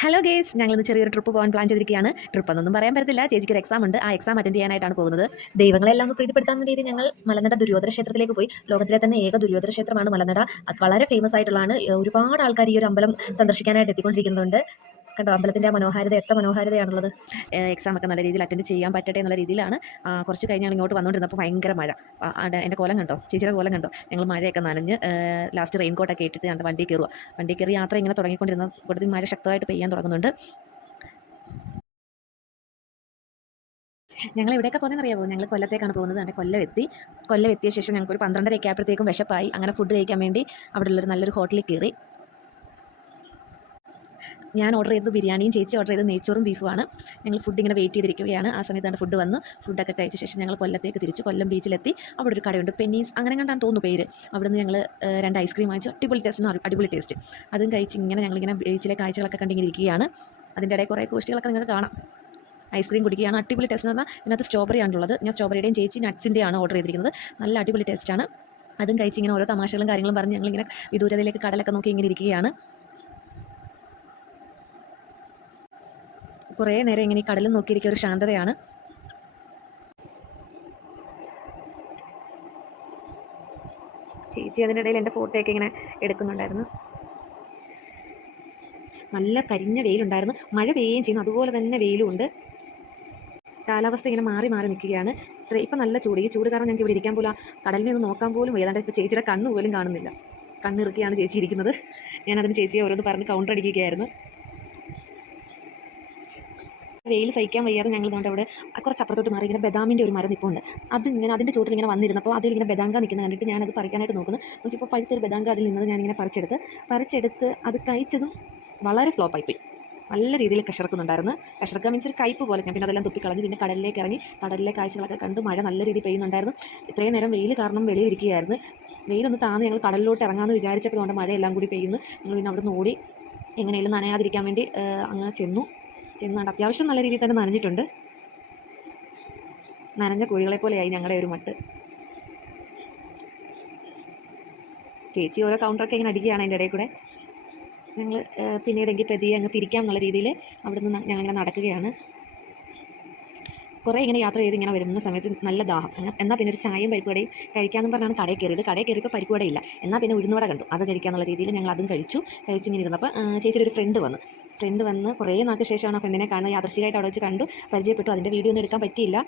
Hello guys, ഞങ്ങളിന്ന് ചെറിയൊരു trip പോകാൻ പ്ലാൻ ചെയ്തിരിക്കുകയാണ്. ട്രിപ്പ് എന്നൊന്നും പറയാൻ പറ്റത്തില്ല, ചേച്ചിക്ക് ഒരു എക്സാം ഉണ്ട്. ആ എക്സാം അറ്റൻഡ് ചെയ്യാനായിട്ടാണ് പോകുന്നത്. ദൈവങ്ങളെല്ലാം ഒന്ന് പ്രീതിപ്പെടുത്താവുന്ന രീതിയിൽ ഞങ്ങൾ മലനട ദുര്യോധന ക്ഷേത്രത്തിലേക്ക് പോയി. ലോകത്തിലെ തന്നെ ഏക ദുര്യോധന ക്ഷേത്രമാണ് മലനട. അത് വളരെ ഫേമസ് ആയിട്ടുള്ളതാണ്. ഒരുപാട് ആൾക്കാർ ഈ ഒരു അമ്പലം സന്ദർശിക്കാനായിട്ട് എത്തിക്കൊണ്ടിരിക്കുന്നുണ്ട്. കണ്ടോ അമ്പലത്തിൻ്റെ മനോഹാരിത, എത്ര മനോഹാരിതയാണുള്ളത്. എക്സാം ഒക്കെ നല്ല രീതിയിൽ അറ്റൻഡ് ചെയ്യാൻ പറ്റട്ടെ എന്നുള്ള രീതിയിലാണ്. കുറച്ച് കഴിഞ്ഞാൽ ഇങ്ങോട്ട് വന്നുകൊണ്ടിരുന്നപ്പോൾ ഭയങ്കര മഴ. എൻ്റെ കോലം കണ്ടോ, ചേച്ചിയുടെ കോലം കണ്ടോ. ഞങ്ങൾ മഴയൊക്കെ നനഞ്ഞ് ലാസ്റ്റ് റെയിൻ കോട്ടൊക്കെ ഇട്ടിട്ട് ഞങ്ങളുടെ വണ്ടി കയറുക. വണ്ടി കയറി യാത്ര ഇങ്ങനെ തുടങ്ങിക്കൊണ്ടിരുന്ന കൂടുതൽ മഴ ശക്തമായിട്ട് പെയ്യാൻ തുടങ്ങുന്നുണ്ട്. ഞങ്ങൾ എവിടെയൊക്കെ പോകുന്നതെന്ന് അറിയാമോ? ഞങ്ങൾ കൊല്ലത്തേക്കാണ് പോകുന്നത്. അങ്ങനെ കൊല്ലം എത്തിയ ശേഷം ഞങ്ങൾക്കൊരു 12:30 ആയപ്പോഴത്തേക്കും വിശപ്പായി. അങ്ങനെ ഫുഡ് കഴിക്കാൻ വേണ്ടി അവിടെ ഉള്ളൊരു നല്ലൊരു ഹോട്ടലിൽ കയറി. ഞാൻ ഓർഡർ ചെയ്തത് ബിരിയാണിയും, ചേച്ചി ഓർഡർ ചെയ്തത് നെയ്ച്ചോറും ബീഫുമാണ്. ഞങ്ങൾ ഫുഡ് ഇങ്ങനെ വെയിറ്റ് ചെയ്തിരിക്കുകയാണ്. ആ സമയത്താണ് ഫുഡ് വന്നു. ഫുഡൊക്കെ കഴിച്ച ശേഷം ഞങ്ങൾ കൊല്ലത്തേക്ക് തിരിച്ചു. കൊല്ലം ബീച്ചിലെത്തി. അവിടെ ഒരു കടയുണ്ട്, പെന്നീസ് അങ്ങനെ കണ്ടാണ് തോന്നുന്നു പേര്. അവിടുന്ന് ഞങ്ങൾ 2 ഐസ്ക്രീം വാങ്ങിച്ചു. അടിപൊളി ടേസ്റ്റ്. അതും കഴിച്ച് ഇങ്ങനെ ഞങ്ങളിങ്ങനെ ബീച്ചിലെ കാഴ്ചകളൊക്കെ കണ്ടിങ്ങനെ ഇരിക്കുകയാണ്. അതിൻ്റെ ഇടയിൽ കുറേ കോഷ്ടികളൊക്കെ നിങ്ങൾക്ക് കാണാം. ഐസ്ക്രീം കുടിക്കുകയാണ്. അടിപൊളി ടേസ്റ്റ് എന്ന് പറഞ്ഞാൽ ഇതിനകത്ത് സ്ട്രോബെറി ആണുള്ളത്. ഞാൻ സ്ട്രോബെറിയുടെയും ചേച്ചി നട്ട്സിൻ്റെയാണ് ഓർഡർ ചെയ്തിരിക്കുന്നത്. നല്ല അടിപൊളി ടേസ്റ്റാണ്. അതും കഴിച്ച് ഇങ്ങനെ ഓരോ തമാശകളും കാര്യങ്ങളും പറഞ്ഞ് ഞങ്ങളിങ്ങനെ വിദൂരതയിലേക്ക് കടലൊക്കെ നോക്കി ഇങ്ങനെ ഇരിക്കുകയാണ്. കുറേ നേരം ഇങ്ങനെ ഈ കടലും നോക്കിയിരിക്കുക ഒരു ശാന്തതയാണ്. ചേച്ചി അതിനിടയിൽ എൻ്റെ ഫോട്ടോയൊക്കെ ഇങ്ങനെ എടുക്കുന്നുണ്ടായിരുന്നു. നല്ല കരിഞ്ഞ വെയിലുണ്ടായിരുന്നു. മഴ പെയ്യുകയും ചെയ്യുന്നു, അതുപോലെ തന്നെ വെയിലുമുണ്ട്. കാലാവസ്ഥ ഇങ്ങനെ മാറി മാറി നിൽക്കുകയാണ്. ഇപ്പം നല്ല ചൂട്. ഈ ചൂട് കാരണം ഞങ്ങൾക്ക് ഇവിടെ ഇരിക്കാൻ പോലും, കടലിനെ ഒന്ന് നോക്കാൻ പോലും ഏതാണ്ട് ഇപ്പോൾ ചേച്ചിയുടെ കണ്ണ് പോലും കാണുന്നില്ല. കണ്ണിറുക്കിയാണ് ചേച്ചി ഇരിക്കുന്നത്. ഞാനതിന് ചേച്ചിയെ ഓരോന്ന് പറഞ്ഞ് കൗണ്ടർ അടിക്കുകയായിരുന്നു. വെയിൽ സഹിക്കാൻ വയ്യാതെ ഞങ്ങൾ കൊണ്ട് അവിടെ കുറച്ച് അപ്പുറത്തോട്ട് മാറി ഇങ്ങനെ ബദാമിൻ്റെ ഒരു മരം നിൽപ്പുണ്ട്. അതിങ്ങനെ അതിൻ്റെ ചോട്ടിൽ ഇങ്ങനെ വന്നിരുന്നപ്പോൾ അതിലിങ്ങനെ ബദാങ്ക നിൽക്കുന്നത് കണ്ടിട്ട് ഞാനത് പറിക്കാനായിട്ട് നോക്കിയപ്പോൾ പഴുത്തൊരു ബദാങ്ക അതിൽ നിന്നത് ഞാനിങ്ങനെ പറിച്ചെടുത്ത് അത് കഴിച്ചതും വളരെ ഫ്ലോപ്പായിപ്പോയി. നല്ല രീതിയിൽ കശർക്കുന്നുണ്ടായിരുന്നു. കശർക്കുക മീൻസ് ഒരു കയ്പ്പ് പോലെ. ഞാൻ പിന്നെ അതെല്ലാം തുപ്പിക്കളഞ്ഞ് പിന്നെ കടലിലേക്ക് ഇറങ്ങി കടലിലെ കാഴ്ചകളൊക്കെ കണ്ട് മഴ നല്ല രീതിയിൽ പെയ്യുന്നുണ്ടായിരുന്നു. ഇത്രയും നേരം വെയിൽ കാരണം വെളിയിലിരിക്കുകയായിരുന്നു. വെയിലൊന്ന് താന്ന് ഞങ്ങൾ കടലിലോട്ട് ഇറങ്ങാമെന്ന് വിചാരിച്ചപ്പോൾ കൊണ്ട് മഴയെല്ലാം കൂടി പെയ്യുന്നു. ഞങ്ങൾ പിന്നെ അവിടെ നിന്ന് ഓടി എങ്ങനെയും നനയാതിരിക്കാൻ വേണ്ടി അങ്ങ് ചെന്നാണ്ട് അത്യാവശ്യം നല്ല രീതിയിൽ തന്നെ നനഞ്ഞിട്ടുണ്ട്. നനഞ്ഞ കോഴികളെ പോലെയായി ഞങ്ങളുടെ ഒരു മട്ട്. ചേച്ചി ഓരോ കൗണ്ടറൊക്കെ ഇങ്ങനെ അടിക്കുകയാണ് അതിൻ്റെ ഇടയിൽ കൂടെ. ഞങ്ങൾ പിന്നീടെങ്കിൽ പതിയെ അങ്ങ് തിരിക്കാം എന്നുള്ള രീതിയിൽ അവിടെ നിന്ന് ഞങ്ങളിങ്ങനെ നടക്കുകയാണ്. കുറേ ഇങ്ങനെ യാത്ര ചെയ്ത് ഇങ്ങനെ വരുന്ന സമയത്ത് നല്ല ദാഹം. എന്നാൽ പിന്നെ ഒരു ചായയും പരിപ്പ് വടയും കഴിക്കാമെന്ന് പറഞ്ഞാണ് കടയിൽ കയറിയത്. കടയിൽ കയറിയപ്പോൾ പരിപ്പ് വടയില്ല. എന്നാൽ പിന്നെ ഉഴുന്നുവട കണ്ടു, അത് കഴിക്കാമെന്നുള്ള രീതിയിൽ ഞങ്ങൾ അതും കഴിച്ചിങ്ങനെ ഇരുന്നപ്പോൾ ചേച്ചിയുടെ ഒരു ഫ്രണ്ട് വന്ന് കുറേ നാൾക്ക് ശേഷമാണ് ആ ഫ്രണ്ടിനെ കാണുന്നത്. യാദൃശ്ചികമായിട്ട് അവിടെ വെച്ച് കണ്ടു, പരിചയപ്പെട്ടു. അതിൻ്റെ വീഡിയോ ഒന്നും എടുക്കാൻ പറ്റിയില്ല.